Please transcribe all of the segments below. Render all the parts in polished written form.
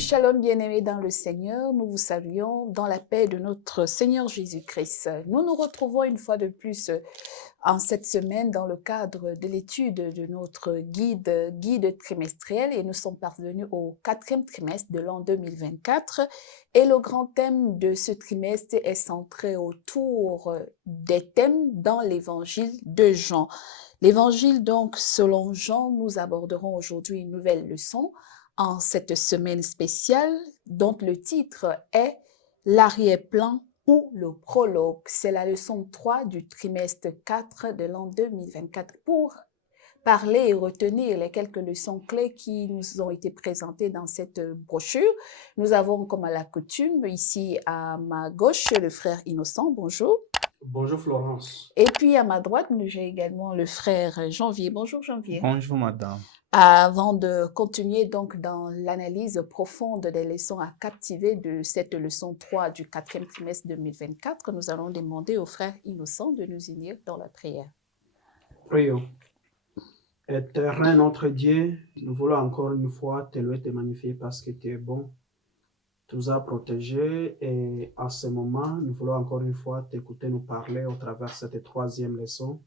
Shalom bien-aimés dans le Seigneur, nous vous saluons dans la paix de notre Seigneur Jésus-Christ. Nous nous retrouvons une fois de plus en cette semaine dans le cadre de l'étude de notre guide trimestriel et nous sommes parvenus au 4e trimestre de l'an 2024 et le grand thème de ce trimestre est centré autour des thèmes dans l'évangile de Jean. L'évangile donc selon Jean, nous aborderons aujourd'hui une nouvelle leçon en cette semaine spéciale dont le titre est l'arrière-plan ou le prologue. C'est la leçon 3 du trimestre 4 de l'an 2024. Pour parler et retenir les quelques leçons clés qui nous ont été présentées dans cette brochure, nous avons comme à la coutume ici à ma gauche le frère Innocent. Bonjour. Bonjour Florence. Et puis à ma droite, j'ai également le frère Janvier. Bonjour Janvier. Bonjour madame. Avant de continuer donc dans l'analyse profonde des leçons à captiver de cette leçon 3 du 4e trimestre 2024, nous allons demander au frère Innocent de nous unir dans la prière. Prions. Éternel notre Dieu, nous voulons encore une fois te louer, te magnifier parce que tu es bon. Tu nous as protégés et à ce moment, nous voulons encore une fois t'écouter nous parler au travers de cette 3e leçon.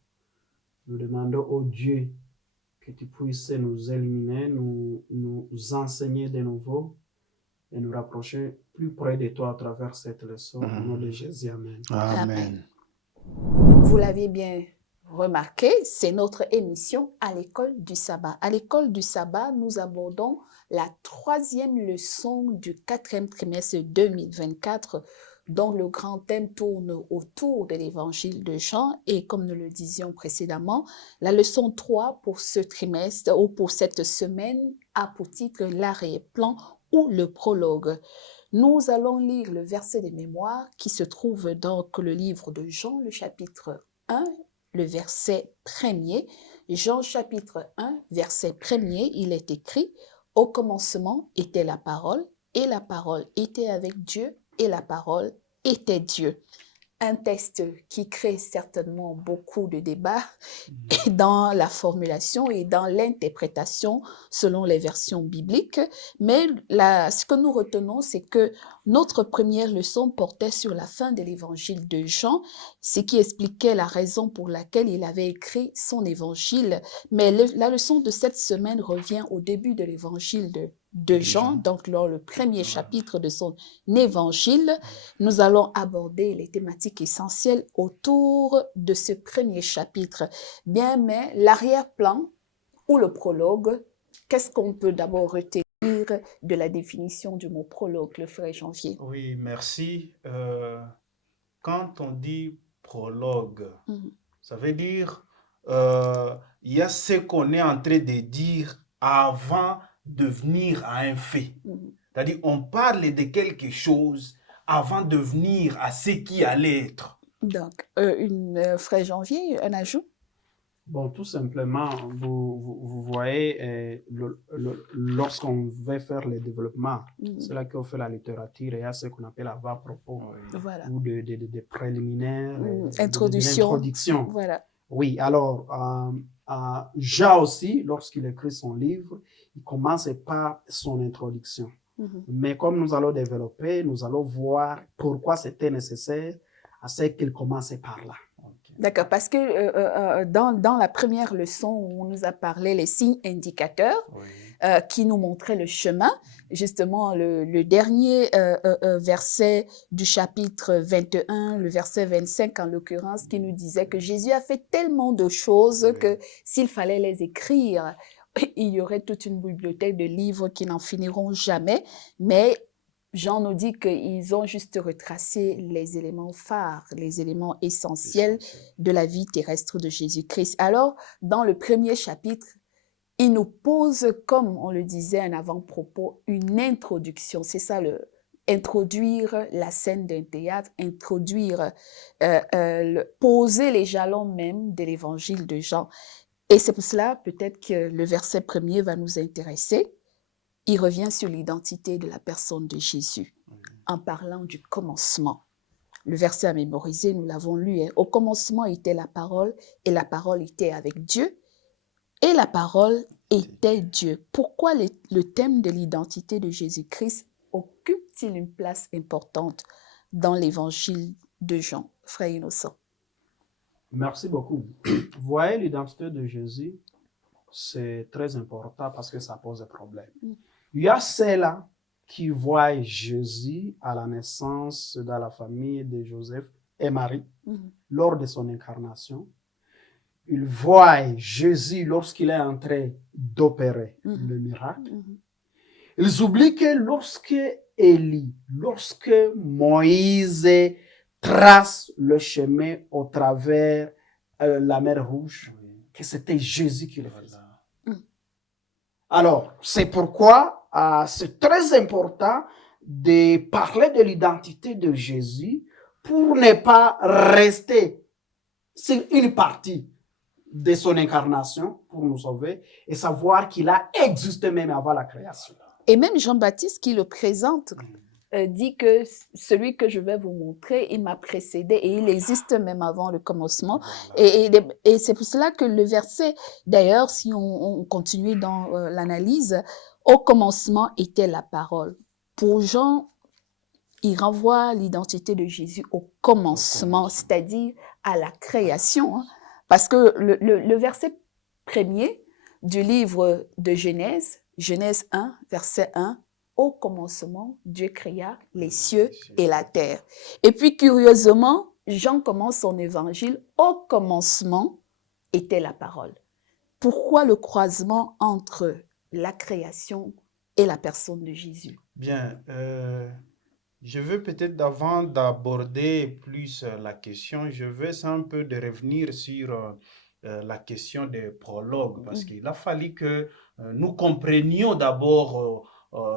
Nous demandons au Dieu que tu puisses nous éliminer, nous enseigner de nouveau et nous rapprocher plus près de toi à travers cette leçon. Au nom de Jésus, Amen. Amen. Vous l'avez bien remarqué, c'est notre émission à l'école du sabbat. À l'école du sabbat, nous abordons la 3e leçon du 4e trimestre 2024 dont le grand thème tourne autour de l'évangile de Jean et comme nous le disions précédemment, la leçon 3 pour ce trimestre ou pour cette semaine a pour titre l'arrière-plan ou le prologue. Nous allons lire le verset de mémoire qui se trouve dans le livre de Jean, le chapitre 1, le verset 1er. Jean chapitre 1, verset 1er, il est écrit « Au commencement était la parole, et la parole était avec Dieu, et la parole était Dieu. » Un texte qui crée certainement beaucoup de débats dans la formulation et dans l'interprétation selon les versions bibliques. Mais ce que nous retenons, c'est que notre première leçon portait sur la fin de l'évangile de Jean, ce qui expliquait la raison pour laquelle il avait écrit son évangile. Mais la leçon de cette semaine revient au début de l'évangile de Jean, donc dans le premier chapitre de son évangile. Nous allons aborder les thématiques essentielles autour de ce premier chapitre. Bien, mais l'arrière-plan ou le prologue, qu'est-ce qu'on peut d'abord retenir de la définition du mot prologue, le frère Janvier? Oui, merci. Quand on dit prologue, ça veut dire il y a ce qu'on est en train de dire avant de venir à un fait. C'est-à-dire on parle de quelque chose avant de venir à ce qui allait être. Donc, frère Janvier, un ajout? Bon, tout simplement, vous voyez, lorsqu'on veut faire le développement, c'est là qu'on fait la littérature, et il y a ce qu'on appelle avant-propos, Voilà. ou des préliminaires, introduction. Voilà. Oui, alors, Jean aussi, lorsqu'il écrit son livre, il commence par son introduction. Mais comme nous allons développer, nous allons voir pourquoi c'était nécessaire à ce qu'il commence par là. D'accord, parce que dans la première leçon, on nous a parlé les signes indicateurs qui nous montraient le chemin. Justement, le dernier verset du chapitre 21, le verset 25 en l'occurrence, qui nous disait que Jésus a fait tellement de choses que s'il fallait les écrire, il y aurait toute une bibliothèque de livres qui n'en finiront jamais, mais Jean nous dit qu'ils ont juste retracé les éléments phares, les éléments essentiels de la vie terrestre de Jésus-Christ. Alors, dans le premier chapitre, il nous pose, comme on le disait un avant-propos, une introduction. C'est ça, introduire la scène d'un théâtre, poser les jalons même de l'évangile de Jean. Et c'est pour cela peut-être que le verset premier va nous intéresser. Il revient sur l'identité de la personne de Jésus en parlant du commencement. Le verset à mémoriser, nous l'avons lu. Au commencement était la parole et la parole était avec Dieu et la parole était Dieu. Pourquoi le thème de l'identité de Jésus-Christ occupe-t-il une place importante dans l'évangile de Jean, frère Innocent? Merci beaucoup. Vous voyez, l'identité de Jésus, c'est très important parce que ça pose des problèmes. Il y a ceux-là qui voient Jésus à la naissance dans la famille de Joseph et Marie lors de son incarnation. Ils voient Jésus lorsqu'il est en train d'opérer le miracle. Ils oublient que lorsque Élie, lorsque Moïse trace le chemin au travers la mer Rouge, que c'était Jésus qui le faisait. Alors, c'est pourquoi c'est très important de parler de l'identité de Jésus pour ne pas rester sur une partie de son incarnation pour nous sauver et savoir qu'il a existé même avant la création. Et même Jean-Baptiste qui le présente dit que celui que je vais vous montrer, il m'a précédé et il existe même avant le commencement. Et c'est pour cela que le verset, d'ailleurs, si on continue dans l'analyse, au commencement était la parole. Pour Jean, il renvoie l'identité de Jésus au commencement, c'est-à-dire à la création. Parce que le verset premier du livre de Genèse, Genèse 1, verset 1, au commencement, Dieu créa les cieux et la terre. Et puis, curieusement, Jean commence son évangile. Au commencement était la parole. Pourquoi le croisement entre la création et la personne de Jésus? Bien, je veux peut-être avant d'aborder plus la question, je veux un peu de revenir sur la question des prologues, parce qu'il a fallu que nous comprenions d'abord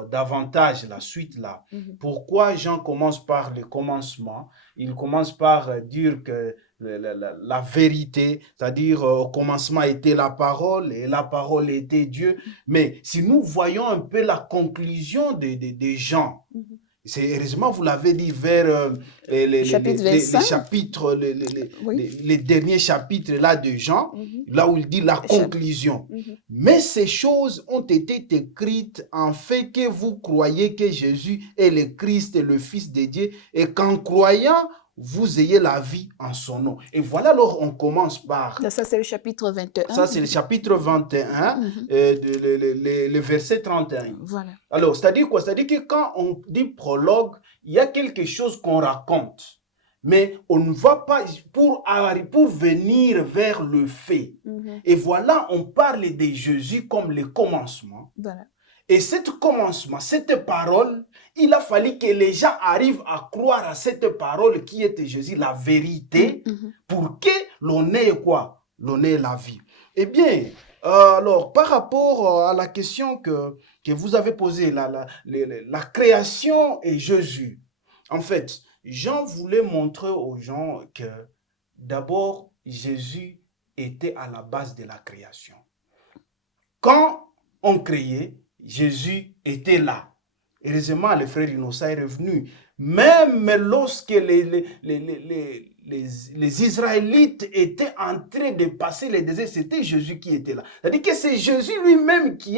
davantage la suite là. Pourquoi Jean commence par le commencement? Il commence par dire que la vérité, c'est-à-dire au commencement était la parole et la parole était Dieu. Mais si nous voyons un peu la conclusion de Jean, c'est heureusement, vous l'avez dit, vers les chapitres, les derniers chapitres là de Jean, là où il dit la conclusion. Mais ces choses ont été écrites en fait que vous croyez que Jésus est le Christ, le Fils de Dieu, et qu'en croyant, vous ayez la vie en son nom. Et voilà, alors on commence par... Ça, c'est le chapitre 21. Ça, c'est le chapitre 21, le verset 31. Voilà. Alors, c'est-à-dire quoi? C'est-à-dire que quand on dit prologue, il y a quelque chose qu'on raconte. Mais on ne va pas pour venir vers le fait. Et voilà, on parle de Jésus comme le commencement. Voilà. Et ce commencement, cette parole, il a fallu que les gens arrivent à croire à cette parole qui était Jésus, la vérité, pour que l'on ait quoi? L'on ait la vie. Eh bien, alors, par rapport à la question que vous avez posée, la création et Jésus, en fait, Jean voulait montrer aux gens que d'abord, Jésus était à la base de la création. Quand on créait, Jésus était là. Heureusement, le frère Innocent est revenu. Même lorsque les Israélites étaient en train de passer les déserts, c'était Jésus qui était là. C'est-à-dire que c'est Jésus lui-même qui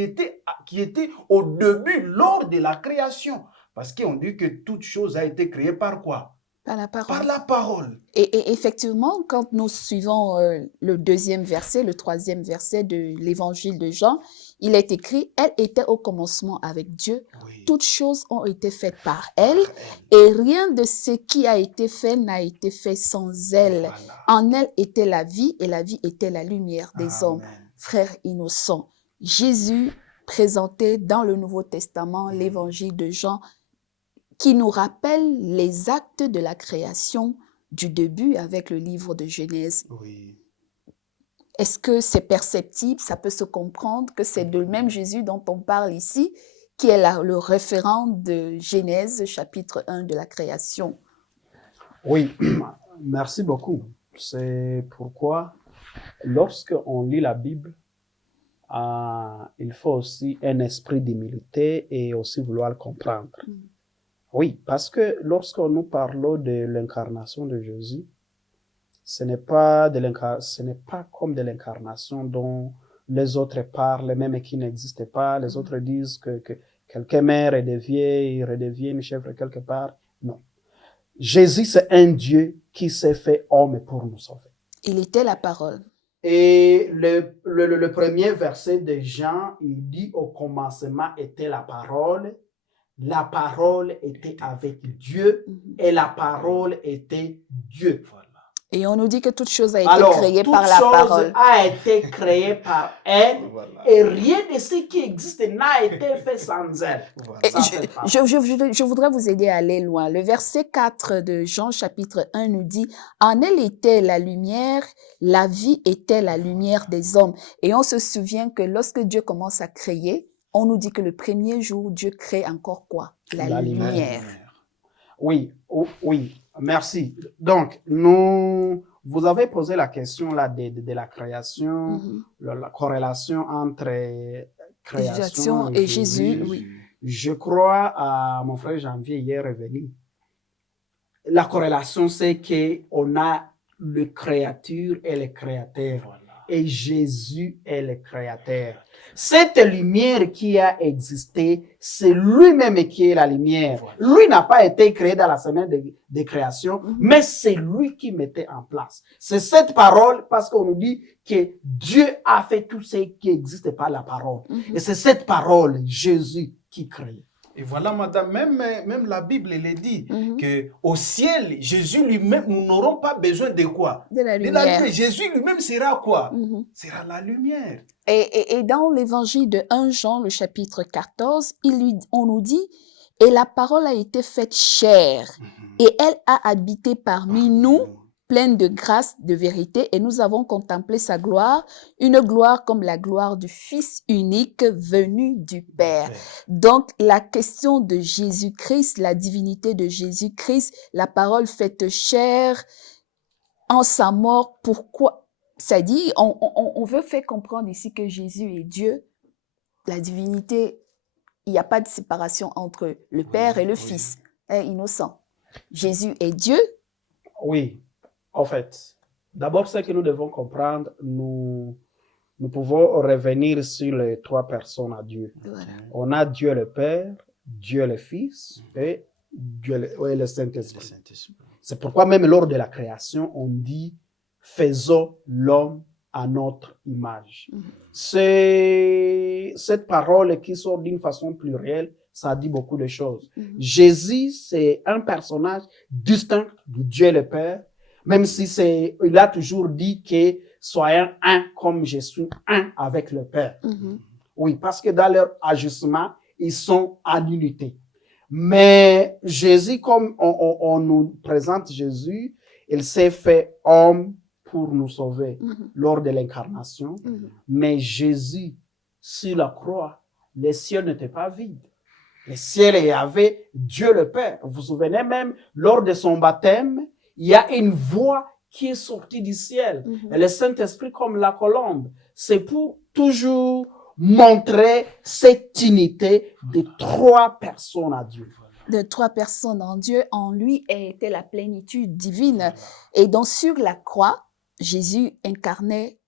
était au début, lors de la création. Parce qu'on dit que toute chose a été créée par quoi? Par la parole. Par la parole. Et effectivement, quand nous suivons le deuxième verset, le troisième verset de l'évangile de Jean, il est écrit, elle était au commencement avec Dieu. Oui. Toutes choses ont été faites par elle et rien de ce qui a été fait n'a été fait sans elle. Voilà. En elle était la vie et la vie était la lumière des hommes. Frère innocent, Jésus présenté dans le Nouveau Testament, l'évangile de Jean, qui nous rappelle les actes de la création du début avec le livre de Genèse. Oui. Est-ce que c'est perceptible, ça peut se comprendre que c'est de même Jésus dont on parle ici, qui est le référent de Genèse, chapitre 1 de la création? Oui, merci beaucoup. C'est pourquoi, lorsqu'on lit la Bible, il faut aussi un esprit d'humilité et aussi vouloir le comprendre. Oui, parce que lorsque nous parlons de l'incarnation de Jésus, ce n'est pas comme de l'incarnation dont les autres parlent, même qui n'existent pas. Les autres disent que quelqu'un meurt et redevient une chèvre quelque part. Non. Jésus, c'est un Dieu qui s'est fait homme pour nous sauver. Il était la parole. Et le premier verset de Jean, il dit au commencement était la parole était avec Dieu et la parole était Dieu. Voilà. Et on nous dit que toute chose a été Alors, créée toute par la chose parole. a été créée par elle Voilà. et rien de ce qui existe n'a été fait sans elle. Voilà. Et Sans cette parole. je voudrais vous aider à aller loin. Le verset 4 de Jean chapitre 1 nous dit « En elle était la lumière, la vie était la lumière des hommes. » Et on se souvient que lorsque Dieu commence à créer, on nous dit que le premier jour, Dieu crée encore quoi? La lumière. Oui, oui, merci. Donc, vous avez posé la question là de la création, la corrélation entre création et Jésus. Oui. Je crois à mon frère Janvier hier revenu. La corrélation, c'est qu'on a le créature et le créateur. Voilà. Et Jésus est le créateur. Cette lumière qui a existé, c'est lui-même qui est la lumière. Voilà. Lui n'a pas été créé dans la semaine de création, mais c'est lui qui mettait en place. C'est cette parole, parce qu'on nous dit que Dieu a fait tout ce qui existe par la parole. Et c'est cette parole, Jésus, qui crée. Et voilà, madame, même la Bible, elle dit qu'au ciel, Jésus lui-même, nous n'aurons pas besoin de quoi? De la lumière. Jésus lui-même sera quoi? Sera la lumière. Et dans l'évangile de 1 Jean, le chapitre 14, on nous dit « Et la parole a été faite chair, et elle a habité parmi nous, pleine de grâce, de vérité, et nous avons contemplé sa gloire, une gloire comme la gloire du Fils unique venu du Père. » Donc, la question de Jésus-Christ, la divinité de Jésus-Christ, la parole faite chair en sa mort, pourquoi? Ça dit, on veut faire comprendre ici que Jésus est Dieu, la divinité, il n'y a pas de séparation entre le Père et le Fils, innocent. Jésus est Dieu. Oui. En fait, d'abord, ce que nous devons comprendre, nous pouvons revenir sur les trois personnes à Dieu. Voilà. On a Dieu le Père, Dieu le Fils et Dieu le Saint-Esprit. C'est pourquoi même lors de la création, on dit « faisons l'homme à notre image ». C'est cette parole qui sort d'une façon plurielle, ça dit beaucoup de choses. Jésus, c'est un personnage distinct de Dieu le Père, même si il a toujours dit que soyons un comme je suis un avec le Père. Oui, parce que dans leur ajustement, ils sont en unité. Mais Jésus, comme on nous présente Jésus, il s'est fait homme pour nous sauver lors de l'incarnation. Mais Jésus, sur la croix, les cieux n'étaient pas vides. Les cieux, il y avait Dieu le Père. Vous vous souvenez même, lors de son baptême, il y a une voix qui est sortie du ciel. Et le Saint-Esprit comme la colombe. C'est pour toujours montrer cette unité de trois personnes à Dieu. De trois personnes en Dieu, en lui était la plénitude divine. Et donc sur la croix, Jésus incarnait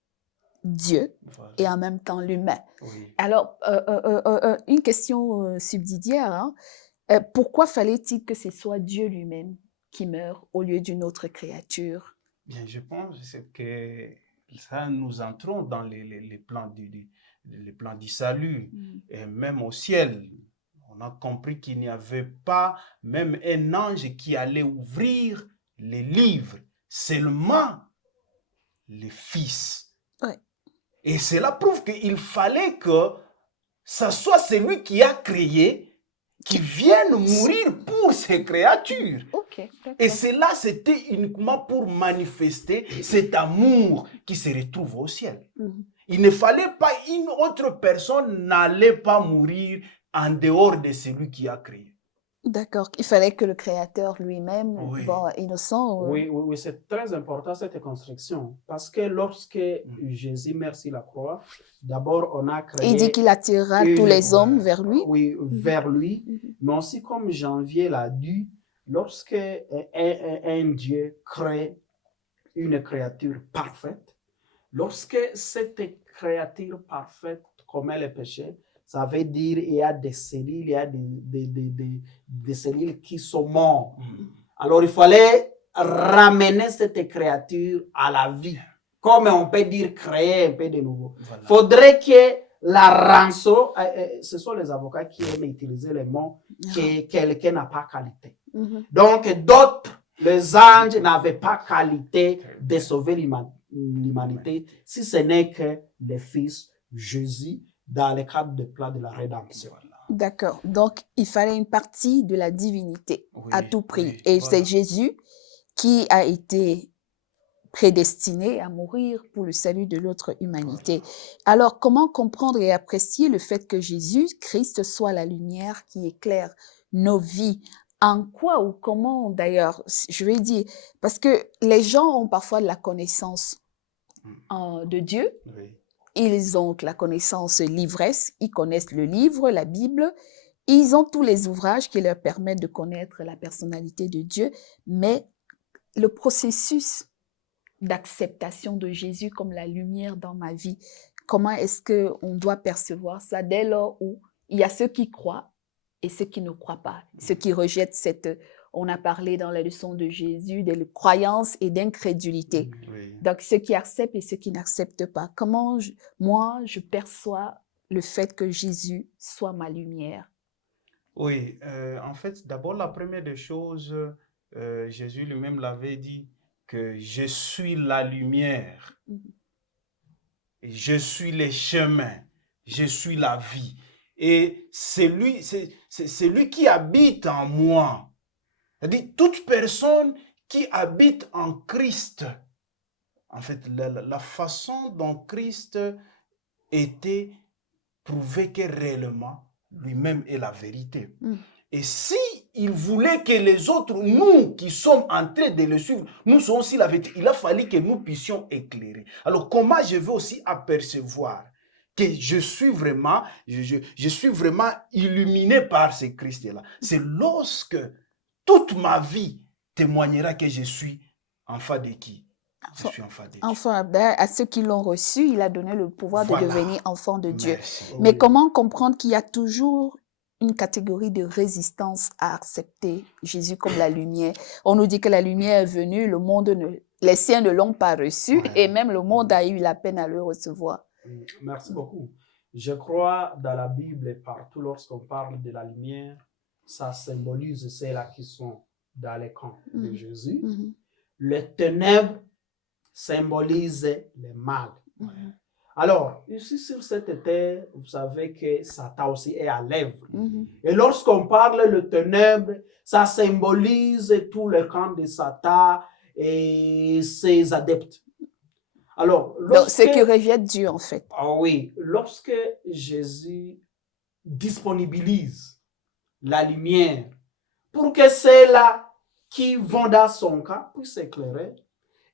Dieu et en même temps l'humain. Alors, une question subsidiaire, hein? Pourquoi fallait-il que ce soit Dieu lui-même qui meurt au lieu d'une autre créature? Bien, je pense que ça, nous entrons dans les plans du salut, et même au ciel. On a compris qu'il n'y avait pas même un ange qui allait ouvrir les livres, seulement le Fils. Ouais. Et cela prouve qu'il fallait que ce soit celui qui a créé, qui vienne mourir pour ces créatures. Okay, et cela, c'était uniquement pour manifester cet amour qui se retrouve au ciel. Il ne fallait pas, une autre personne n'allait pas mourir en dehors de celui qui a créé. D'accord, il fallait que le Créateur lui-même, bon, innocent. Oui, c'est très important cette construction. Parce que lorsque Jésus meurt sur la croix, d'abord on a créé... Il dit qu'il attirera tous les hommes vers lui. Oui, vers lui. Mais aussi comme Janvier l'a dit, lorsque un Dieu crée une créature parfaite. Lorsque cette créature parfaite commet le péché, ça veut dire qu'il y a des cellules, il y a des cellules qui sont mortes. Alors, il fallait ramener cette créature à la vie. Comme on peut dire créer un peu de nouveau. Il faudrait que la rançon, ce sont les avocats qui aiment utiliser le mot que quelqu'un n'a pas qualité. Donc, d'autres, les anges n'avaient pas qualité de sauver l'humanité, si ce n'est que le Fils Jésus dans le cadre du plan de la rédemption. D'accord. Donc, il fallait une partie de la divinité à tout prix. Oui, Et voilà. c'est Jésus qui a été prédestiné à mourir pour le salut de l'autre humanité. Alors, comment comprendre et apprécier le fait que Jésus-Christ soit la lumière qui éclaire nos vies? En quoi ou comment, d'ailleurs, je vais dire, parce que les gens ont parfois de la connaissance de Dieu. Oui. Ils ont la connaissance l'ivresse, ils connaissent le livre, la Bible, ils ont tous les ouvrages qui leur permettent de connaître la personnalité de Dieu, mais le processus d'acceptation de Jésus comme la lumière dans ma vie, comment est-ce qu'on doit percevoir ça dès lors où il y a ceux qui croient et ceux qui ne croient pas, ceux qui rejettent cette... On a parlé dans la leçon de Jésus de croyance et d'incrédulité. Oui. Donc, ceux qui acceptent et ceux qui n'acceptent pas. Comment moi, je perçois le fait que Jésus soit ma lumière? Oui, en fait, d'abord, la première des choses, Jésus lui-même l'avait dit, que je suis la lumière, je suis les chemins, je suis la vie. Et c'est lui qui habite en moi. C'est-à-dire, toute personne qui habite en Christ, en fait, la façon dont Christ était prouvé que réellement, lui-même est la vérité. Et si il voulait que les autres, nous qui sommes en train de le suivre, nous soyons aussi la vérité, il a fallu que nous puissions éclairer. Alors, comment je veux aussi apercevoir que je suis vraiment illuminé par ce Christ-là? C'est lorsque toute ma vie témoignera que je suis enfant de qui? Je suis enfant de Dieu. Enfin, à ceux qui l'ont reçu, il a donné le pouvoir Voilà. de devenir enfant de Dieu. Merci. Mais comment comprendre qu'il y a toujours une catégorie de résistance à accepter Jésus comme la lumière? On nous dit que la lumière est venue, les siens ne l'ont pas reçu, et même le monde a eu la peine à le recevoir. Merci beaucoup. Je crois dans la Bible et partout lorsqu'on parle de la lumière, ça symbolise ceux-là qui sont dans les camps de Jésus. Les ténèbres symbolisent le mal. Alors, ici sur cette terre, vous savez que Satan aussi est à l'œuvre. Et lorsqu'on parle de ténèbres, ça symbolise tout le camp de Satan et ses adeptes. Alors, donc, ceux qui rejettent Dieu, en fait. Ah oui, lorsque Jésus disponibilise la lumière pour que ceux-là qui vont dans son cas puissent s'éclairer.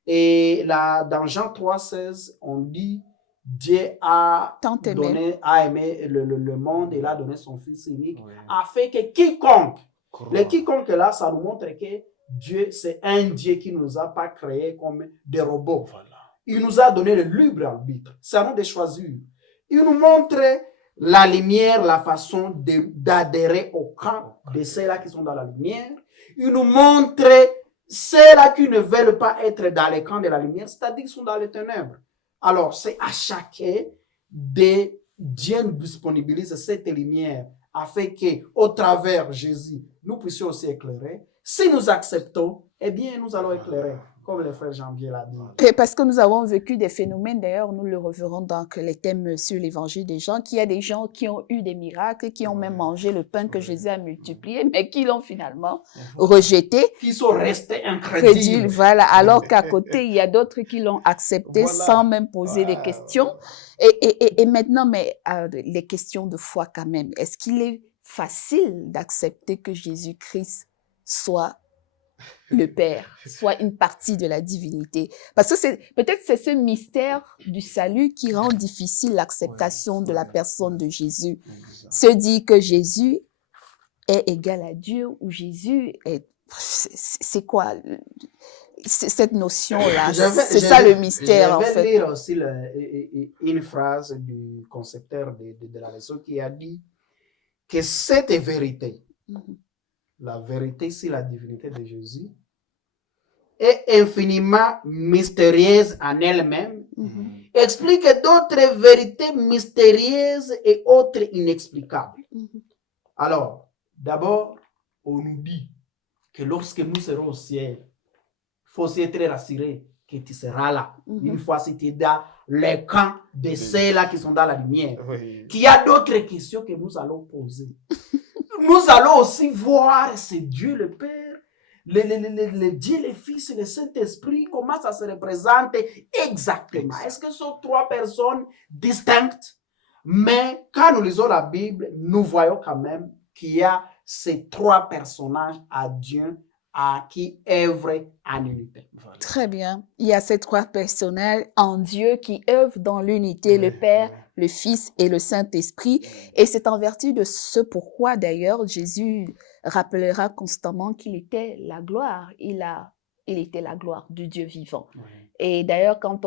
Et là, dans Jean 3,16, on dit Dieu a aimé le monde et il a donné son Fils unique afin que quiconque, le quiconque là, ça nous montre que Dieu, c'est un Dieu qui ne nous a pas créés comme des robots. Voilà. Il nous a donné le libre arbitre. C'est à nous de choisir. Il nous montre la lumière, la façon d'adhérer au camp de ceux-là qui sont dans la lumière. Il nous montre ceux-là qui ne veulent pas être dans le camp de la lumière, c'est-à-dire qu'ils sont dans les ténèbres. Alors, c'est à chacun de Dieu nous disponibilise cette lumière afin qu'au travers de Jésus, nous puissions aussi éclairer. Si nous acceptons, eh bien, nous allons éclairer, comme le frère Janvier l'a dit. Et parce que nous avons vécu des phénomènes, d'ailleurs, nous le reverrons dans les thèmes sur l'évangile des gens, qu'il y a des gens qui ont eu des miracles, qui ont même mangé le pain que Jésus a multiplié, mais qui l'ont finalement rejeté. Qui sont restés incrédules. Voilà, alors qu'à côté, il y a d'autres qui l'ont accepté sans même poser des questions. Et maintenant, mais les questions de foi quand même, est-ce qu'il est facile d'accepter que Jésus-Christ soit le Père, soit une partie de la divinité? Parce que peut-être c'est ce mystère du salut qui rend difficile l'acceptation de la personne de Jésus. Se dire que Jésus est égal à Dieu ou Jésus est... C'est quoi? cette notion-là. Je vais- C'est je ça vais- le mystère, en Je vais fait. lire aussi une phrase du concepteur de la leçon qui a dit que cette vérité, Mhm. la vérité sur la divinité de Jésus, est infiniment mystérieuse en elle-même, Mhm. explique d'autres vérités mystérieuses et autres inexplicables. Mhm. Alors, d'abord, on nous dit que lorsque nous serons au ciel, il faut aussi être rassuré que tu seras là. Mhm. Une fois si tu es dans les camps de ceux-là qui sont dans la lumière, Oui. qu'il y a d'autres questions que nous allons poser. Nous allons aussi voir ce Dieu le Père, le Dieu le Fils et le Saint-Esprit, comment ça se représente exactement. Est-ce que ce sont trois personnes distinctes? Mais quand nous lisons la Bible, nous voyons quand même qu'il y a ces trois personnages à Dieu qui œuvrent en unité. Voilà. Très bien. Il y a ces trois personnages en Dieu qui œuvrent dans l'unité, le Oui, Père, oui. le Fils et le Saint-Esprit. Et c'est en vertu de ce pourquoi, d'ailleurs, Jésus rappellera constamment qu'il était la gloire. Il était la gloire du Dieu vivant. Oui. Et d'ailleurs, quand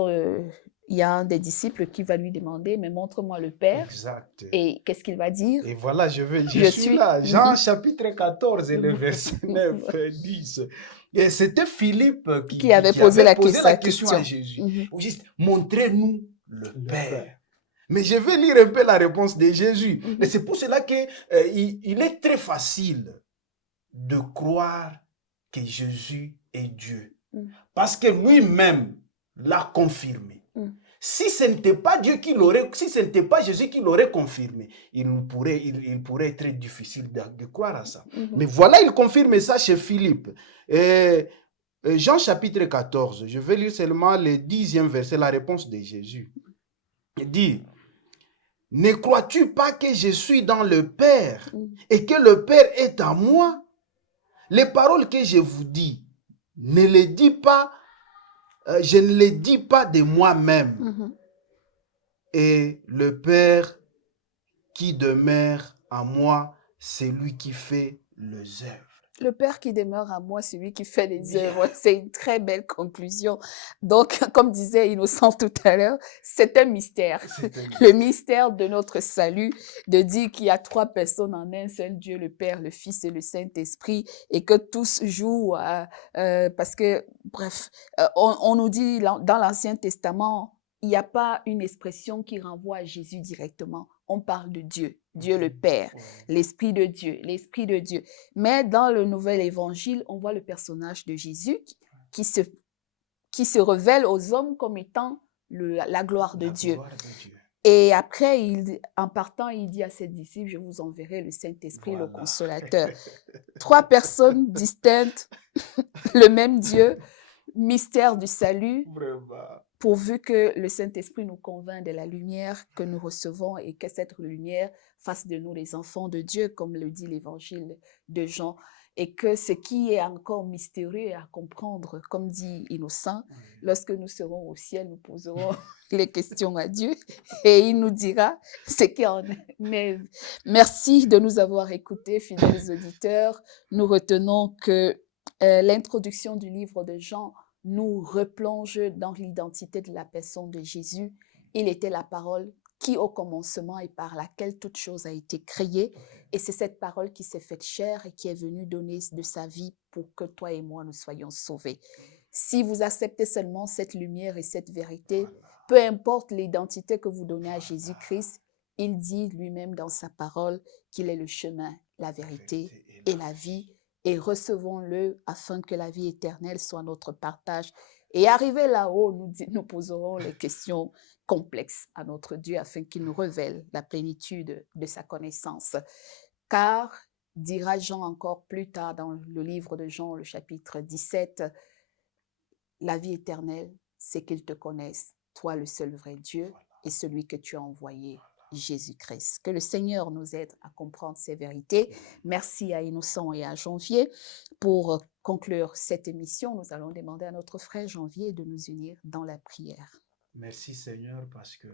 il y a un des disciples qui va lui demander, mais montre-moi le Père. Exact. Et qu'est-ce qu'il va dire? Et voilà, je Je suis suis- là. Jean Mhm. chapitre 14 et le verset 9 et 10. Et c'était Philippe Qui avait posé la question. à Jésus. Mhm. Juste, montrez-nous le Père. Père. Mais je vais lire un peu la réponse de Jésus. Mhm. Et c'est pour cela qu'il il est très facile de croire que Jésus est Dieu. Mhm. Parce que lui-même l'a confirmé. Mhm. Si ce n'était pas Dieu qui l'aurait, si ce n'était pas Jésus qui l'aurait confirmé, il pourrait être difficile de croire à ça. Mhm. Mais voilà, il confirme ça chez Philippe. Jean chapitre 14, je vais lire seulement le 10e verset, la réponse de Jésus. Il dit, ne crois-tu pas que je suis dans le Père Mhm. et que le Père est en moi? Les paroles que je vous dis, ne les dis pas, je ne les dis pas de moi-même. Mhm. Et le Père qui demeure en moi, c'est lui qui fait les œuvres. Le Père qui demeure à moi, c'est lui qui fait les Bien. œuvres. C'est une très belle conclusion. Donc, comme disait Innocent tout à l'heure, c'est un mystère. Le mystère de notre salut, de dire qu'il y a trois personnes en un seul Dieu, le Père, le Fils et le Saint-Esprit, et que tous jouent, parce que, bref, on nous dit dans l'Ancien Testament, il n'y a pas une expression qui renvoie à Jésus directement. On parle de Dieu, Dieu le Père, l'Esprit de Dieu, l'Esprit de Dieu. Mais dans le Nouvel Évangile, on voit le personnage de Jésus qui se révèle aux hommes comme étant la gloire de Dieu. Gloire de Dieu. Et après, en partant, il dit à ses disciples, je vous enverrai le Saint-Esprit, Voilà. le Consolateur. Trois personnes distinctes, le même Dieu, mystère du salut, Vraiment. pourvu que le Saint-Esprit nous convainc de la lumière que nous recevons et que cette lumière fasse de nous les enfants de Dieu, comme le dit l'évangile de Jean, et que ce qui est encore mystérieux à comprendre, comme dit Innocent, lorsque nous serons au ciel, nous poserons les questions à Dieu et il nous dira ce qu'il en est. Mais merci de nous avoir écoutés, fidèles auditeurs. Nous retenons que l'introduction du livre de Jean nous replonge dans l'identité de la personne de Jésus. Il était la parole qui au commencement et par laquelle toute chose a été créée. Et c'est cette parole qui s'est faite chair et qui est venue donner de sa vie pour que toi et moi nous soyons sauvés. Si vous acceptez seulement cette lumière et cette vérité, peu importe l'identité que vous donnez à Jésus-Christ, il dit lui-même dans sa parole qu'il est le chemin, la vérité et la vie. Et recevons-le afin que la vie éternelle soit notre partage. Et arrivé là-haut, nous poserons les questions complexes à notre Dieu afin qu'il nous révèle la plénitude de sa connaissance. Car, dira Jean encore plus tard dans le livre de Jean, le chapitre 17, la vie éternelle, c'est qu'ils te connaissent, toi le seul vrai Dieu et celui que tu as envoyé, Jésus-Christ. Que le Seigneur nous aide à comprendre ces vérités. Merci à Innocent et à Janvier. Pour conclure cette émission, nous allons demander à notre frère Janvier de nous unir dans la prière. Merci Seigneur parce que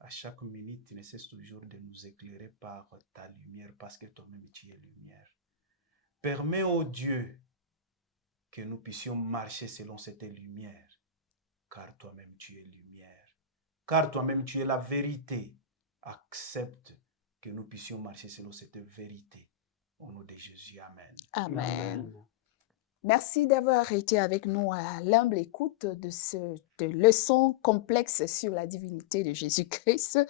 à chaque minute, tu ne cesses toujours de nous éclairer par ta lumière parce que toi-même tu es lumière. Permets, ô Dieu, que nous puissions marcher selon cette lumière, car toi-même tu es lumière, car toi-même tu es la vérité. Accepte que nous puissions marcher selon cette vérité. Au nom de Jésus, Amen. Amen. Merci d'avoir été avec nous à l'humble écoute de cette leçon complexe sur la divinité de Jésus-Christ.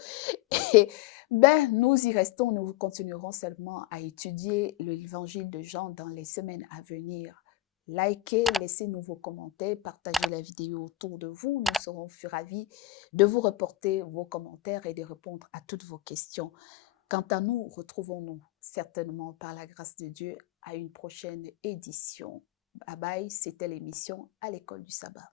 Et nous y restons, nous continuerons seulement à étudier l'évangile de Jean dans les semaines à venir. Likez, laissez-nous vos commentaires, partagez la vidéo autour de vous. Nous serons ravis de vous reporter vos commentaires et de répondre à toutes vos questions. Quant à nous, retrouvons-nous certainement par la grâce de Dieu à une prochaine édition. Bye bye, c'était l'émission à l'école du sabbat.